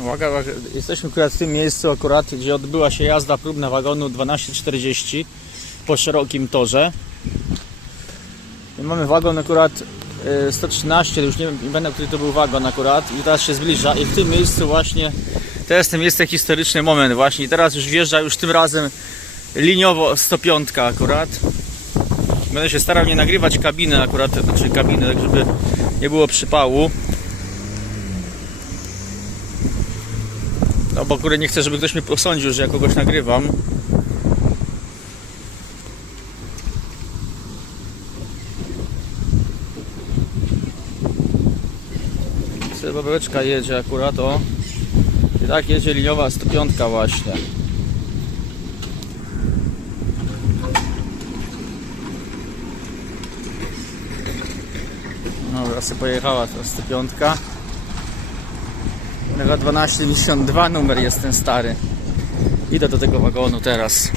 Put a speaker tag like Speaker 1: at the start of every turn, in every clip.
Speaker 1: Uwaga, uwaga, jesteśmy akurat w tym miejscu, akurat, gdzie odbyła się jazda próbna wagonu 1240 po szerokim torze. I mamy wagon akurat y, 113, już nie wiem, nie będę, który to był wagon akurat i teraz się zbliża i w tym miejscu właśnie, to jest ten miejsce historyczny moment właśnie teraz już wjeżdża już tym razem liniowo 105 akurat. Będę się starał nie nagrywać kabiny akurat, znaczy kabiny, tak żeby nie było przypału. No bo kurde nie chcę, żeby ktoś mnie posądził, że ja kogoś nagrywam. Babeczka jedzie akurat o. I tak jedzie liniowa 105 właśnie. Dobra, sobie pojechała ta 105. Chyba 1292 numer jest ten stary. Idę do tego wagonu teraz.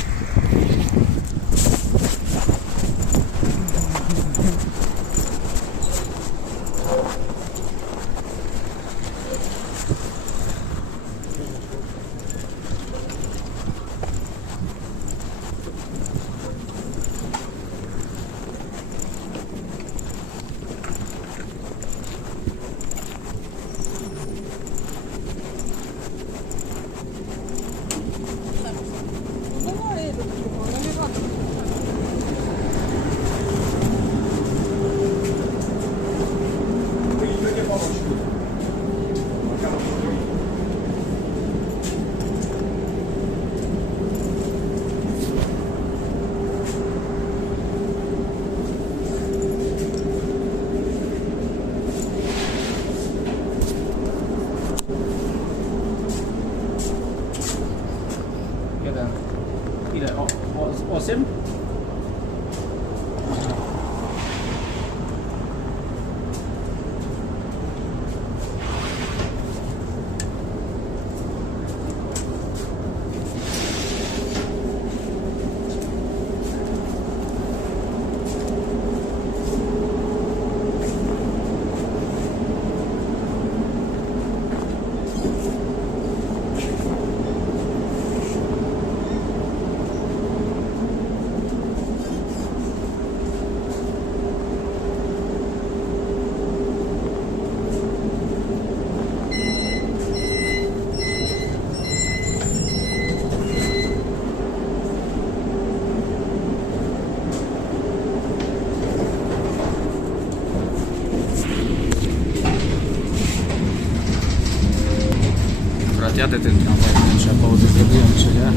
Speaker 1: Akurat jadę ten tramwaj, nie ja powody zrobiłem, czy nie.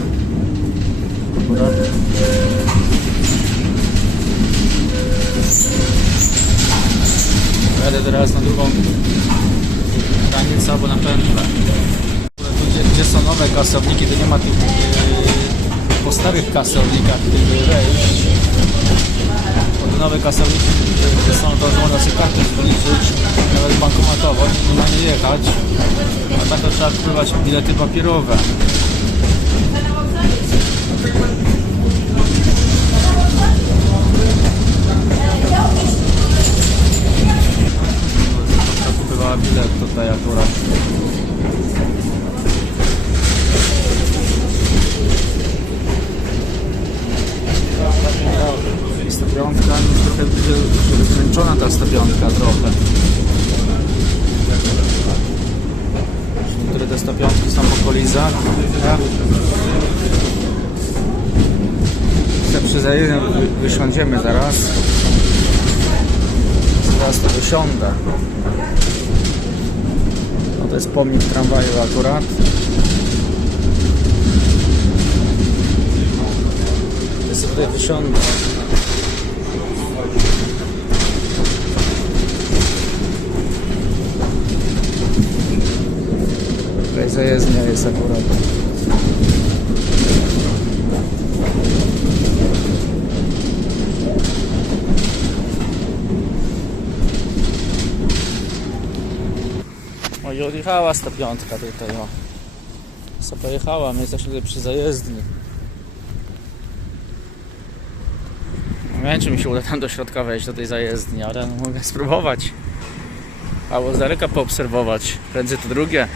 Speaker 1: Akurat. Jadę teraz na drugą granicę albo na. Tu, gdzie, gdzie są nowe kasowniki, to nie ma tych yy, po starych kasownikach, tych wejść. Nowe kasowniki, gdzie są, to można sobie kartę zliczyć, nawet bankomatowo, nie ma nie jechać. A tak to trzeba kupować bilety papierowe. Trzeba kupowała bilet tutaj akurat. Stopionka, już trochę będzie zmęczona ta stopionka trochę. Niektóre te stopiątki są po kolizach. Zajezdem wy- wysiądziemy zaraz. Zaraz to wysiądę. No to jest pomnik tramwaju akurat. Sobie tutaj wysiądę. Tutaj zajezdnia jest akurat. O i odjechała 105 tutaj o. Co pojechała, my jesteśmy tutaj przy zajezdni. Nie wiem czy mi się uda tam do środka wejść do tej zajezdni, ale mogę spróbować. Albo z daleka poobserwować. Prędzej to drugie.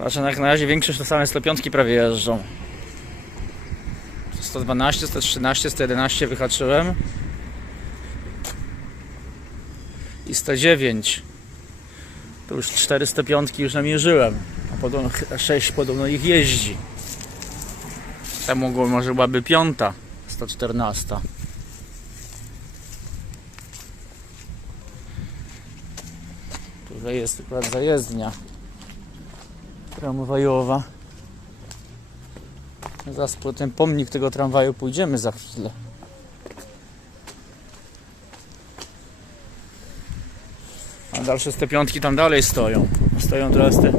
Speaker 1: Znaczy jak na razie większość to same 105 prawie jeżdżą. 112, 113, 111 wyhaczyłem. I 109. To już 405 już namierzyłem. A podobno 6 podobno ich jeździ. Tam mogło, może byłaby piąta, 114. Tutaj jest akurat zajezdnia tramwajowa. Zaraz po ten pomnik tego tramwaju pójdziemy za chwilę. A dalsze te piątki tam dalej stoją. Stoją teraz te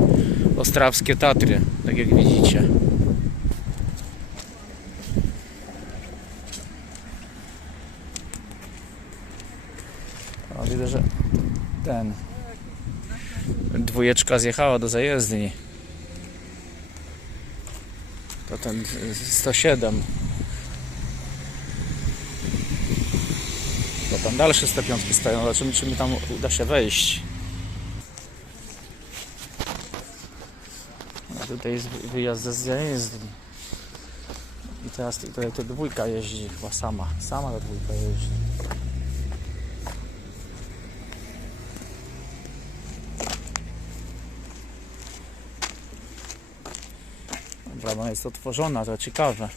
Speaker 1: ostrawskie Tatry, tak jak widzicie. Widzę, że ten dwójeczka zjechała do zajezdni. Ten 107. To tam dalsze 105 stoją. Zobaczymy, czy mi tam uda się wejść. A tutaj jest wy- wyjazd ze zajezdni. I teraz tutaj to dwójka jeździ chyba sama. Sama ta dwójka jeździ. Brama jest otworzona, to ciekawe.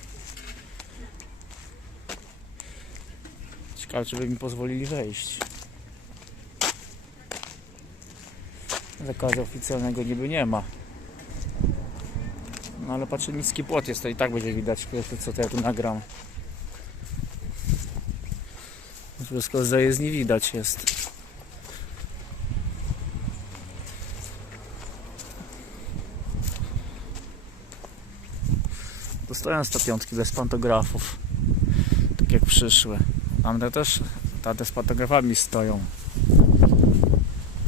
Speaker 1: Ciekawe, czy by mi pozwolili wejść. Zakazu oficjalnego niby nie ma. No ale patrzę, niski płot jest, to i tak będzie widać, co to ja tu nagram. Wszystko z zajezdni widać jest. Stoją 105 bez pantografów. Tak jak przyszły. Tamte też, tamte z pantografami stoją.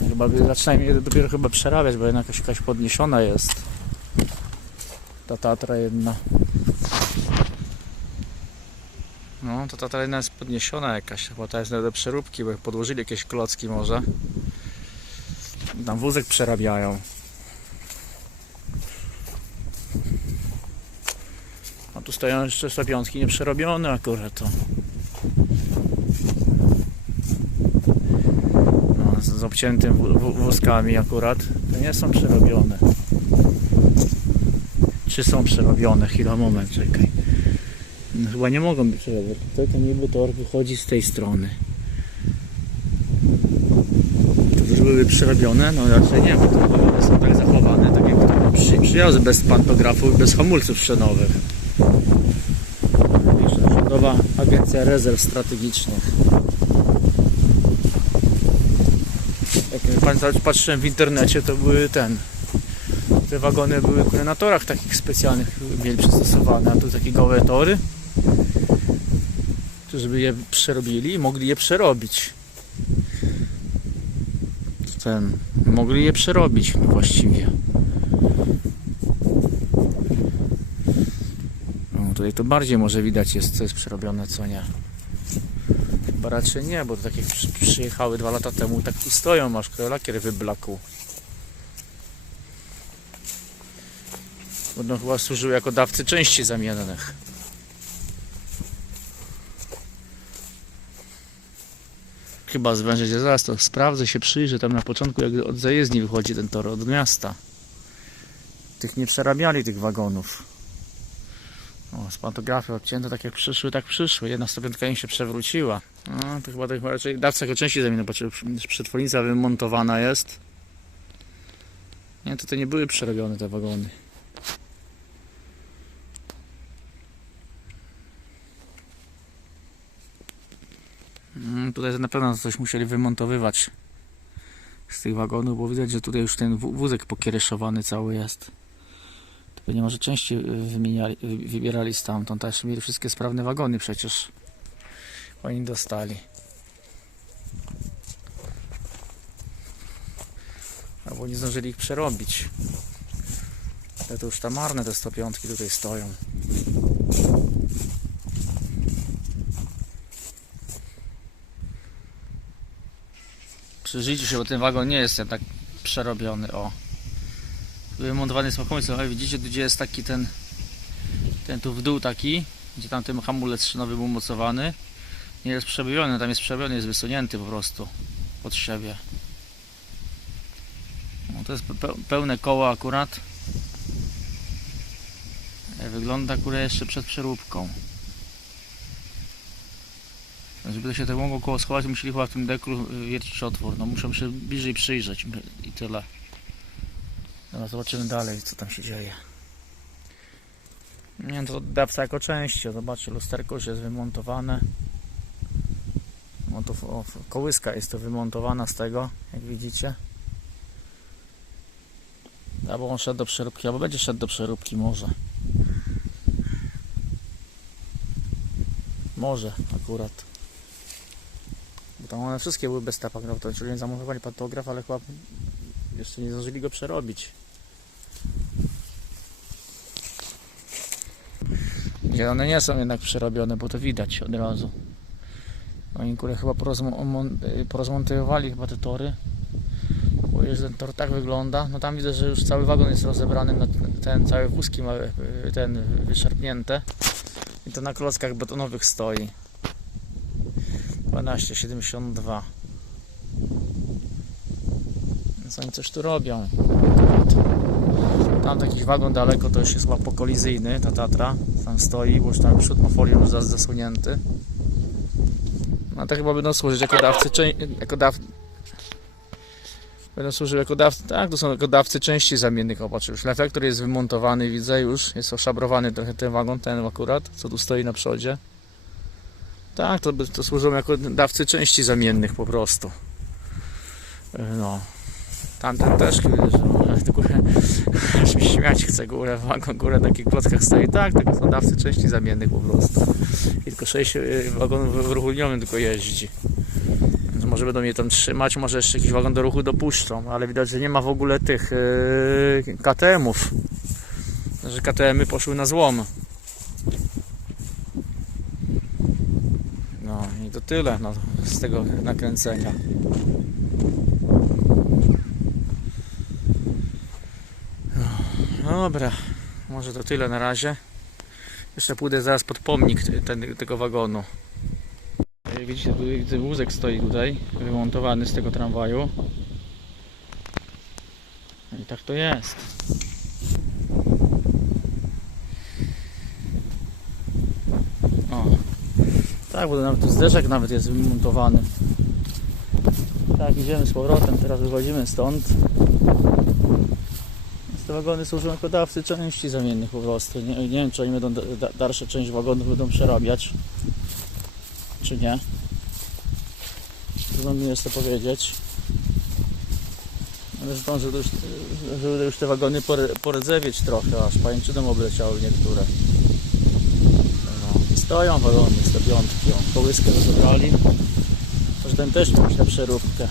Speaker 1: Chyba zaczynają je dopiero chyba przerabiać, bo jednak jakaś, podniesiona jest. Ta Tatra jedna. No, to Tatra jedna jest podniesiona jakaś, bo ta jest do przeróbki, bo podłożyli jakieś klocki może. Tam wózek przerabiają. A tu stoją jeszcze 105 nieprzerobione akurat to. No, z, z obciętym wó- wó- wózkami akurat. To nie są przerobione. Czy są przerobione? Chwila, moment, czekaj. No, chyba nie mogą być przerobione. Tutaj to niby tor wychodzi z tej strony. Już były przerobione? No raczej nie, bo to są tak zachowane, tak jak to przy, przyjazdy bez pantografów bez hamulców szynowych. Rządowa Agencja Rezerw Strategicznych. Jak patrzyłem w internecie, to były ten. Te wagony były na torach takich specjalnych mieli przystosowane, a tu takie gołe tory. To żeby je przerobili i mogli je przerobić. Ten, mogli je przerobić właściwie. Tutaj to bardziej może widać jest, co jest przerobione, co nie. Chyba raczej nie, bo to tak jak przy- przyjechały dwa lata temu, tak tu stoją, aż lakier wyblakł. Będą chyba służyły jako dawcy części zamiennych. Chyba zwężyć, ja zaraz to sprawdzę, się przyjrzę tam na początku, jak od zajezdni wychodzi ten tor, od miasta. Tych nie przerabiali tych wagonów. O, z pantografy odcięte tak jak przyszły, tak przyszły. Jedna stopiątka im się przewróciła. No, to chyba, to chyba raczej dawca jako części zamiennej, patrzę, przetwornica wymontowana jest. Nie, to nie były przerobione te wagony. Mm, Tutaj na pewno coś musieli wymontowywać z tych wagonów, bo widać, że tutaj już ten wó- wózek pokiereszowany cały jest. Pewnie może części y, wymieniali, wy- wybierali stamtąd, a jeszcze mieli wszystkie sprawne wagony przecież. Oni dostali. Albo nie zdążyli ich przerobić. Ale to już ta marne te 105 tutaj stoją. Przyjrzyjcie się, bo ten wagon nie jest tak przerobiony, o. wymontowany jest hamulec. Ale widzicie, gdzie jest taki ten, ten tu w dół taki, gdzie tam ten hamulec szynowy był umocowany. Nie jest przebiony, tam jest przebiony, jest wysunięty po prostu pod siebie. No, to jest pe- pełne koło akurat. E, Wygląda akurat jeszcze przed przeróbką. Żeby to się tak mogło koło schować, musieli chyba w tym deklu y, wiercić otwór. No muszę się bliżej przyjrzeć i tyle. Teraz zobaczymy dalej, co tam się dzieje. Nie, to oddawca jako części. Zobaczcie, lusterko już jest wymontowane. No to o, kołyska jest to wymontowana z tego, jak widzicie. Albo on szedł do przeróbki, albo będzie szedł do przeróbki, może. Może akurat. Bo tam one wszystkie były bez tapagraftu, czyli nie zamówiowali pantograf, ale chyba jeszcze nie zdążyli go przerobić. Gdzie one nie są jednak przerobione, bo to widać od razu. Oni kurde chyba y, porozmontowali chyba te tory. Bo już ten tor tak wygląda. No tam widzę, że już cały wagon jest rozebrany, ten cały wózki ma y, ten wyszarpnięte. I to na klockach betonowych stoi. 12,72 Więc oni coś tu robią. Tam jakiś wagon daleko to już jest chyba pokolizyjny, ta Tatra. Tam stoi, bo już tam przód ma folią już zas- zasłonięty. No to chyba będą służyć jako dawcy, jako daw... Będą służyły jako dawcy, tak, to są jako dawcy części zamiennych, opatrz, już efektor jest wymontowany, widzę już, jest oszabrowany trochę ten wagon, ten akurat, co tu stoi na przodzie. Tak, to, to służą jako dawcy części zamiennych po prostu. E, No. Tamten też, kurde, no, tylko aż mi śmiać chce górę, wagon górę na takich klockach stoi. Tak, tylko są dawcy części zamiennych po prostu. I tylko 6 wagonów w ruchu liniowym tylko jeździ. Może będą je tam trzymać, może jeszcze jakiś wagon do ruchu dopuszczą, ale widać, że nie ma w ogóle tych yy, KTM-ów. Że KTM-y poszły na złom. No i to tyle no, z tego nakręcenia. Dobra, może to tyle na razie. Jeszcze pójdę zaraz pod pomnik te- ten, tego wagonu. Jak widzicie, tu ten wózek stoi tutaj, wymontowany z tego tramwaju. No I tak to jest. O. Tak, bo nawet tu zderzak nawet jest wymontowany. Tak, idziemy z powrotem, teraz wychodzimy stąd. Te wagony służą jako dawcy części zamiennych po prostu. Nie, nie wiem, czy oni będą da, da, dalsze część wagonów będą przerabiać, czy nie. Trudno mi jest to powiedzieć. Ale zdążę już, żeby już te wagony pore, poredzewieć trochę, aż pajęczyną obleciały niektóre. No. Stoją wagony 105, o, kołyskę rozebrali. Może ten też musi na przeróbkę.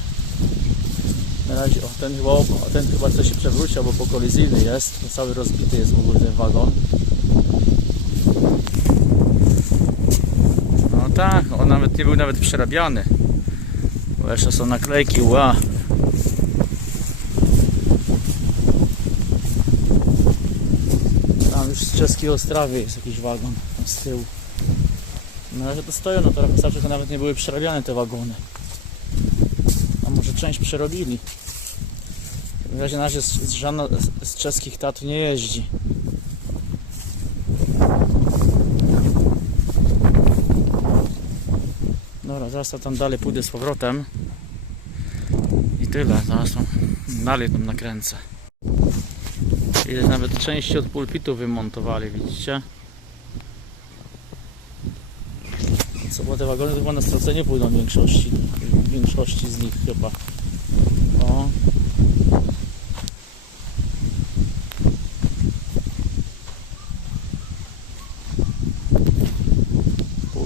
Speaker 1: Na razie, o, ten chyba, o, ten chyba coś się przewrócił, bo pokolizyjny jest. Cały rozbity jest w ogóle ten wagon. No tak, on nawet nie był nawet przerabiany. Bo jeszcze są naklejki, ła. Tam już z czeskiej Ostrawy jest jakiś wagon z tyłu. Na razie to stoją, no to wystarczy, to nawet nie były przerabiane te wagony. A może część przerobili. Razie na razie z, z, żadna z- czeskich Tatr nie jeździ. Dobra, zaraz tam dalej pójdę z powrotem. I tyle, zaraz tam dalej tam nakręcę. Ile nawet części od pulpitu wymontowali, widzicie? Co, bo te wagony chyba na stracenie pójdą w większości. W większości z nich chyba. O.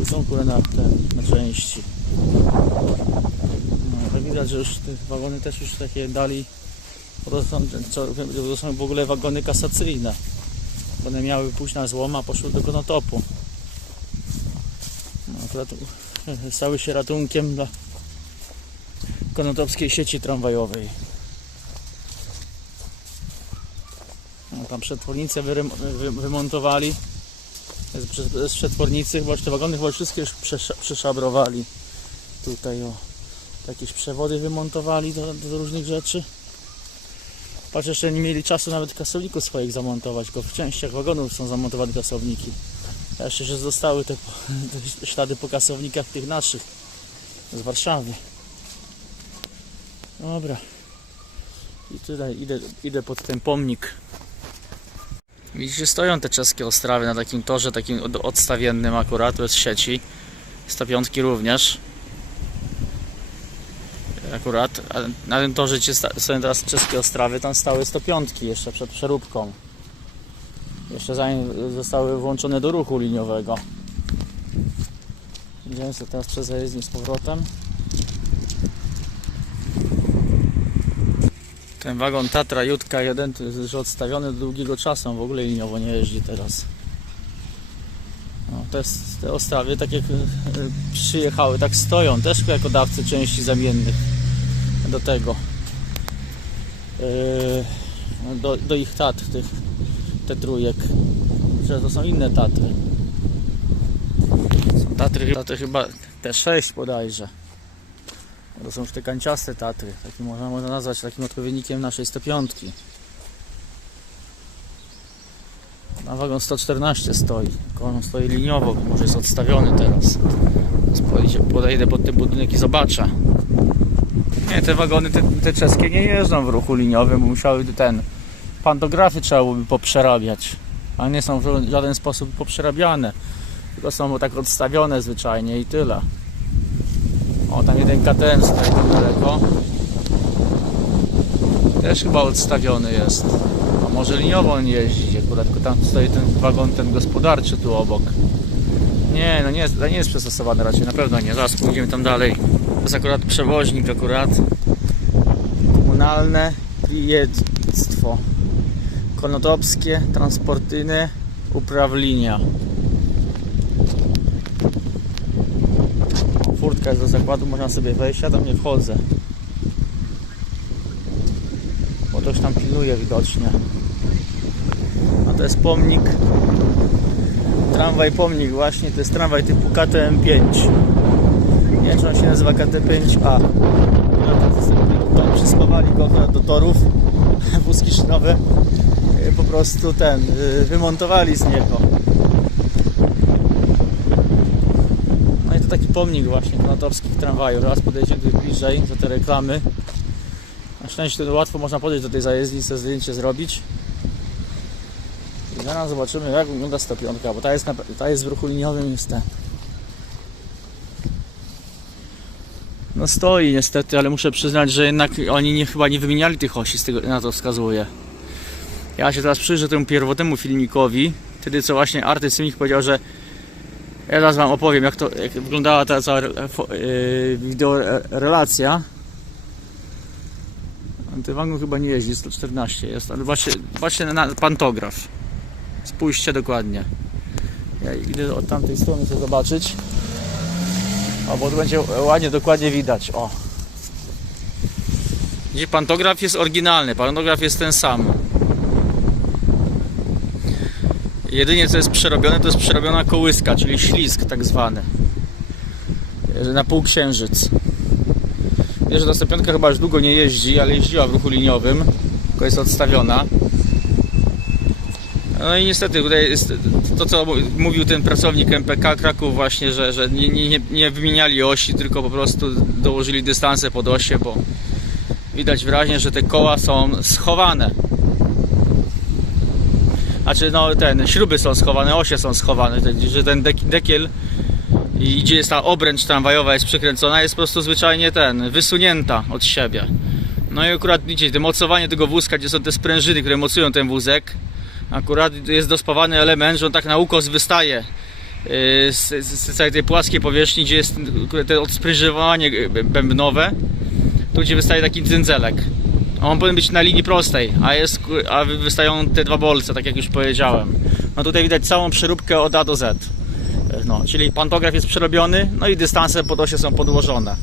Speaker 1: Kule na te, na części. No, ale widać, że już te wagony też już takie dali. To są, to są w ogóle wagony kasacyjne. One miały pójść na złom, a poszły do konotopu. No, akurat stały się ratunkiem dla konotopskiej sieci tramwajowej. tam przetwornicę wymontowali. Z, z przetwornicy, chyba te wagony chyba wszystkie już przesza- przeszabrowali. Tutaj o, jakieś przewody wymontowali do, do różnych rzeczy. Patrz, jeszcze nie mieli czasu nawet kasowników swoich zamontować, tylko w częściach wagonów są zamontowane kasowniki. Ja jeszcze, że zostały te, te ślady po kasownikach tych naszych z Warszawy. Dobra. I tutaj idę, idę pod ten pomnik. Widzicie, stoją te czeskie ostrawy na takim torze, takim od- odstawiennym akurat, jest sieci. 105 również. Akurat, na tym torze gdzie stoją teraz czeskie ostrawy, tam stały 105 jeszcze przed przeróbką. Jeszcze zanim zostały włączone do ruchu liniowego. Idziemy sobie teraz przez zajezdnię z powrotem. Ten wagon Tatra Jutka 1 to jest już odstawiony do długiego czasu, w ogóle liniowo nie jeździ teraz. No, te, te ostrawy, tak jak e, przyjechały, tak stoją, też jako dawcy części zamiennych do tego. e, Do, do ich tatr, tych, te trójek. Że to są inne tatry. Są tatry, tatry chyba T6 bodajże. To są już te kanciaste Tatry. Taki można, można nazwać takim odpowiednikiem naszej 105. Na wagon 114 stoi. On stoi liniowo, może jest odstawiony teraz. Podejdę pod ten budynek i zobaczę. Nie, te wagony, te, te czeskie nie jeżdżą w ruchu liniowym, bo musiały ten pantografy trzeba byłoby poprzerabiać. A nie są w ża- żaden sposób poprzerabiane. Tylko są tak odstawione zwyczajnie i tyle. O, tam jeden KTM stoi daleko. Też chyba odstawiony jest. A może liniowo on jeździ akurat, tylko tam stoi ten wagon, ten gospodarczy tu obok. Nie, no nie, jest- nie jest przystosowany raczej, na pewno nie. Zaraz pójdziemy tam dalej. To jest akurat przewoźnik akurat. Komunalne jedztwo. Konotopskie, transportyny, uprawlinia. Furtka jest do zakładu, można sobie wejść, ja tam nie wchodzę. Bo ktoś tam pilnuje widocznie. A to jest pomnik. Tramwaj pomnik właśnie, to jest tramwaj typu KTM5. Nie wiem czy on się nazywa KT5A. No, tam Przyspawali go do torów. Wózki szynowe y, po prostu ten, y, wymontowali z niego. No i to taki pomnik właśnie konotowskich tramwajów. Teraz podejdziemy bliżej za te reklamy. Na szczęście łatwo można podejść do tej zajezdni, sobie zdjęcie zrobić. I zaraz zobaczymy jak wygląda 105, bo ta jest, na, ta jest w ruchu liniowym jest ten. No stoi niestety, ale muszę przyznać, że jednak oni nie, chyba nie wymieniali tych osi, z tego na to wskazuje. Ja się teraz przyjrzę temu pierwotnemu filmikowi, wtedy co właśnie Arty Symik powiedział, że ja zaraz wam opowiem jak to jak wyglądała ta cała yy, wideo re- relacja. Antywagon chyba nie jeździ, 114 jest, ale właśnie, właśnie na pantograf. Spójrzcie dokładnie. Ja idę od tamtej strony chcę zobaczyć. O, bo tu będzie ładnie, dokładnie widać. O. Gdzie pantograf jest oryginalny, pantograf jest ten sam. Jedynie co jest przerobione, to jest przerobiona kołyska, czyli ślizg tak zwany. Że Na półksiężyc. Wiesz, że ta 105 chyba już długo nie jeździ, ale jeździła w ruchu liniowym, tylko jest odstawiona. No i niestety tutaj jest to, co mówił ten pracownik MPK Kraków właśnie, że, że nie, nie, nie wymieniali osi, tylko po prostu dołożyli dystanse pod osie, bo widać wyraźnie, że te koła są schowane. Znaczy, no ten, śruby są schowane, osie są schowane, ten- że ten dek- dekiel i gdzie jest ta obręcz tramwajowa jest przykręcona, jest po prostu zwyczajnie ten, wysunięta od siebie. No i akurat widzicie, to mocowanie tego wózka, gdzie są te sprężyny, które mocują ten wózek, akurat jest dospawany element, że on tak na ukos wystaje yy, z, z, całej tej płaskiej powierzchni, gdzie jest akurat to odsprężywowanie bębnowe, tu gdzie wystaje taki cyndzelek. On powinien być na linii prostej, a, jest, a wy- wystają te dwa bolce, tak jak już powiedziałem. No tutaj widać całą przeróbkę od A do Z. No, czyli pantograf jest przerobiony, no i dystanse pod osie są podłożone.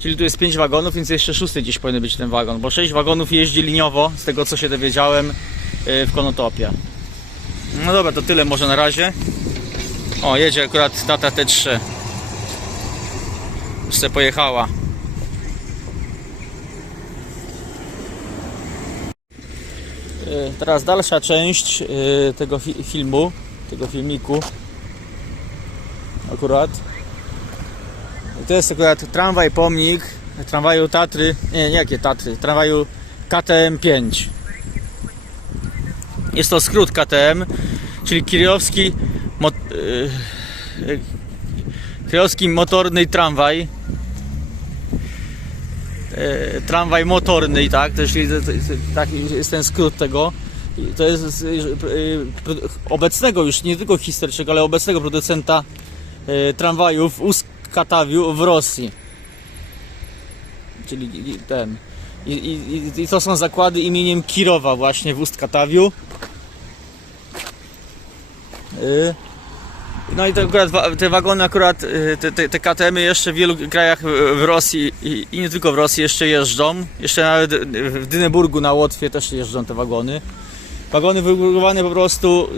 Speaker 1: Czyli tu jest 5 wagonów, więc jeszcze szósty gdzieś powinien być ten wagon, bo 6 wagonów jeździ liniowo, z tego co się dowiedziałem, y, w Konotopie. No dobra, to tyle może na razie. O, jedzie akurat Tata T3. Już se pojechała. Teraz dalsza część y, tego fi- filmu, tego filmiku. Akurat. To jest akurat tramwaj pomnik tramwaju Tatry. Nie, nie jakie Tatry, tramwaju KTM5. Jest to skrót KTM, czyli Kiryjowski, mo, y, y, motorny tramwaj. E, tramwaj motorny, tak? To, jest ten skrót tego. To jest pro- obecnego już, nie tylko historycznego, ale obecnego producenta e, tramwajów Uskatawiu w Rosji. Czyli ten. I, i, I to są zakłady imieniem Kirowa właśnie w Ustkatawiu. Y, No i to akurat te wagony akurat, y, te, te, te KTM-y jeszcze w wielu krajach w w Rosji i, i nie tylko w Rosji jeszcze jeżdżą. Jeszcze nawet w Dyneburgu na Łotwie też jeżdżą te wagony. Wagony wybudowane po prostu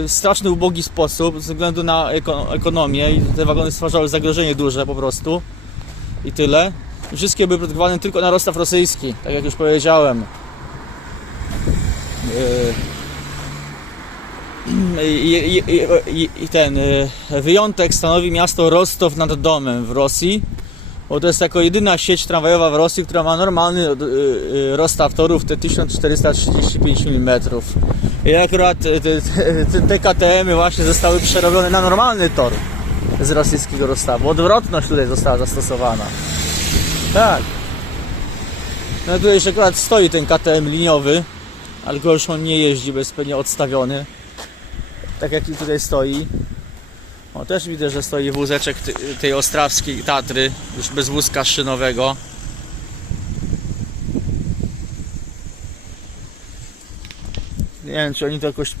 Speaker 1: yy, straszny ubogi sposób ze względu na eko, ekonomię i te wagony stwarzały zagrożenie duże po prostu. I tyle. Wszystkie były produkowane tylko na rozstaw rosyjski, tak jak już powiedziałem. Yy, ten y, wyjątek stanowi miasto Rostow nad Domem w Rosji, bo to jest jako jedyna sieć tramwajowa w Rosji, która ma normalny y, y, rozstaw torów te 1435 mm. I akurat te, KTM-y właśnie zostały przerobione na normalny tor z rosyjskiego rozstawu. Odwrotność tutaj została zastosowana. Tak. No tu jeszcze akurat stoi ten KTM liniowy, ale go już on nie jeździ, bo jest pewnie odstawiony. Tak jak tutaj stoi. O, też widzę, że stoi wózeczek tej ostrawskiej Tatry, już bez wózka szynowego. Nie wiem, czy oni to jakoś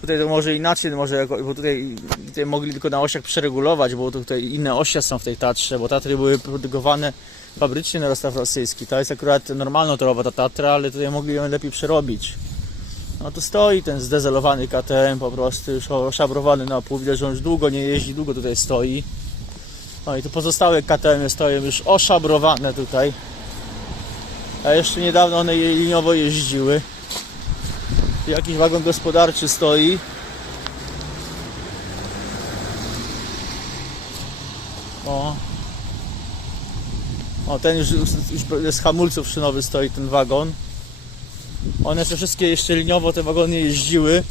Speaker 1: tutaj to może inaczej, może jako, bo tutaj, tutaj mogli tylko na osiach przeregulować, bo tutaj inne osie są w tej Tatrze, bo Tatry były produkowane fabrycznie na rozstaw rosyjski. To jest akurat normalnotorowa ta Tatra, ale tutaj mogli ją lepiej przerobić. No to stoi ten zdezelowany KTM po prostu, już oszabrowany na pół, widać, że on już długo nie jeździ, długo tutaj stoi. No i tu pozostałe KTM stoją już oszabrowane tutaj. A jeszcze niedawno one liniowo jeździły. Jakiś wagon gospodarczy stoi. O. O, ten już, już z hamulców szynowy stoi ten wagon. One jeszcze wszystkie jeszcze liniowo te wagony jeździły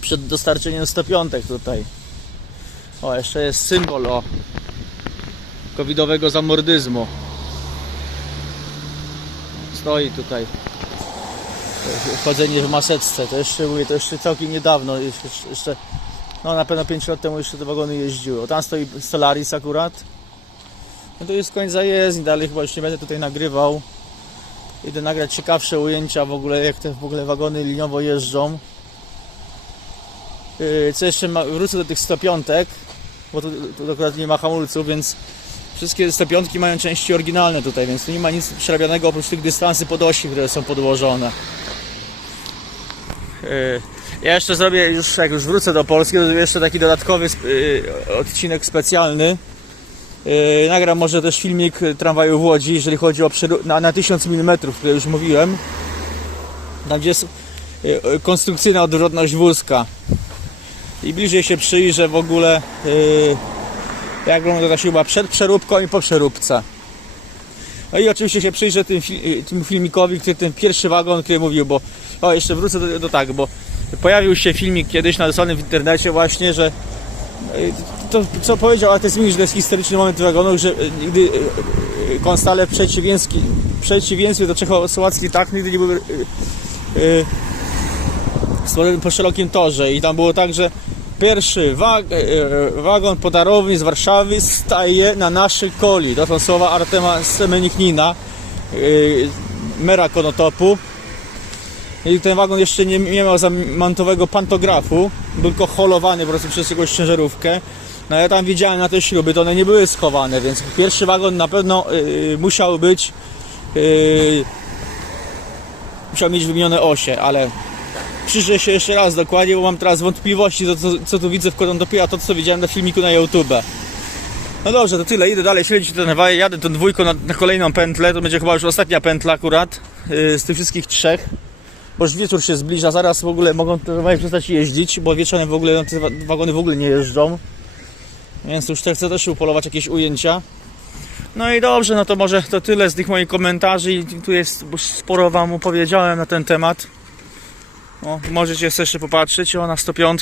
Speaker 1: przed dostarczeniem 105 tutaj. O, jeszcze jest symbol o covidowego zamordyzmu. Stoi tutaj. Chodzenie w maseczce, to jeszcze mówię, to jeszcze całkiem niedawno, jeszcze, no na pewno 5 lat temu jeszcze te wagony jeździły. O, tam stoi Stellaris akurat. No to jest koniec zajezdni, dalej chyba już nie będę tutaj nagrywał. Idę nagrać ciekawsze ujęcia w ogóle, jak te w ogóle wagony liniowo jeżdżą. Yy, Co jeszcze ma, wrócę do tych 105, bo tu, tu akurat nie ma hamulców, więc wszystkie 105 mają części oryginalne tutaj, więc tu nie ma nic przerabianego oprócz tych dystansy podosi, które są podłożone. Yy, Ja jeszcze zrobię, już jak już wrócę do Polski, to jeszcze taki dodatkowy yy, odcinek specjalny. Yy, nagram może też filmik tramwaju w Łodzi, jeżeli chodzi o na, na 1000 mm, które już mówiłem. Tam gdzie jest y, y, konstrukcyjna odwrotność wózka. I bliżej się przyjrzę w ogóle yy, jak wygląda ta śruba przed przeróbką i po przeróbce. No i oczywiście się przyjrzę tym, tym filmikowi, który ten pierwszy wagon, który mówił, bo o jeszcze wrócę do, do tak, bo pojawił się filmik kiedyś nadesłany w internecie właśnie, że to co powiedział Artesmir, że to jest historyczny moment wagonu, że y, nigdy y, y, konstale w przeciwieństwie, do czechosłowackiej tak nigdy nie były y, y, stworzone po szerokim torze i tam było tak, że pierwszy wag, wagon podarowny z Warszawy staje na naszej koli. To są słowa Artema Semenichnina, y, mera konotopu. I ten wagon jeszcze nie, nie miał zamantowego pantografu, był tylko holowany po prostu przez jakąś ciężarówkę. No ja tam widziałem na te śruby, to one nie były schowane, więc pierwszy wagon na pewno y, musiał być y, musiał mieć wymienione osie, ale przyjrzę się jeszcze raz dokładnie, bo mam teraz wątpliwości, co, co, tu widzę wkładam dopiero to, co widziałem na filmiku na YouTube. No dobrze, to tyle, idę dalej śledzić ten waje, jadę tą dwójką na, na kolejną pętlę, to będzie chyba już ostatnia pętla akurat yy, z tych wszystkich trzech. Bo już wieczór się zbliża, zaraz w ogóle mogą te przestać jeździć, bo wieczorem w ogóle te wa- wagony w ogóle nie jeżdżą. Więc już chcę też upolować jakieś ujęcia. No i dobrze, no to może to tyle z tych moich komentarzy i tu jest sporo wam opowiedziałem na ten temat. O, możecie jeszcze popatrzeć o, na 105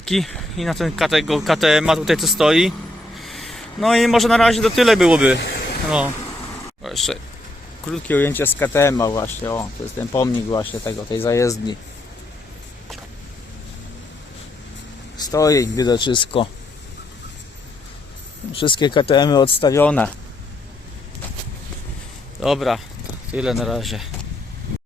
Speaker 1: i na ten KT, KTM tutaj co stoi. No i może na razie to tyle byłoby. No. Jeszcze krótkie ujęcie z KTM-a właśnie, o, to jest ten pomnik właśnie tego, tej zajezdni. Stoi biedaczysko. Wszystkie KTM-y odstawione. Dobra, tyle na razie.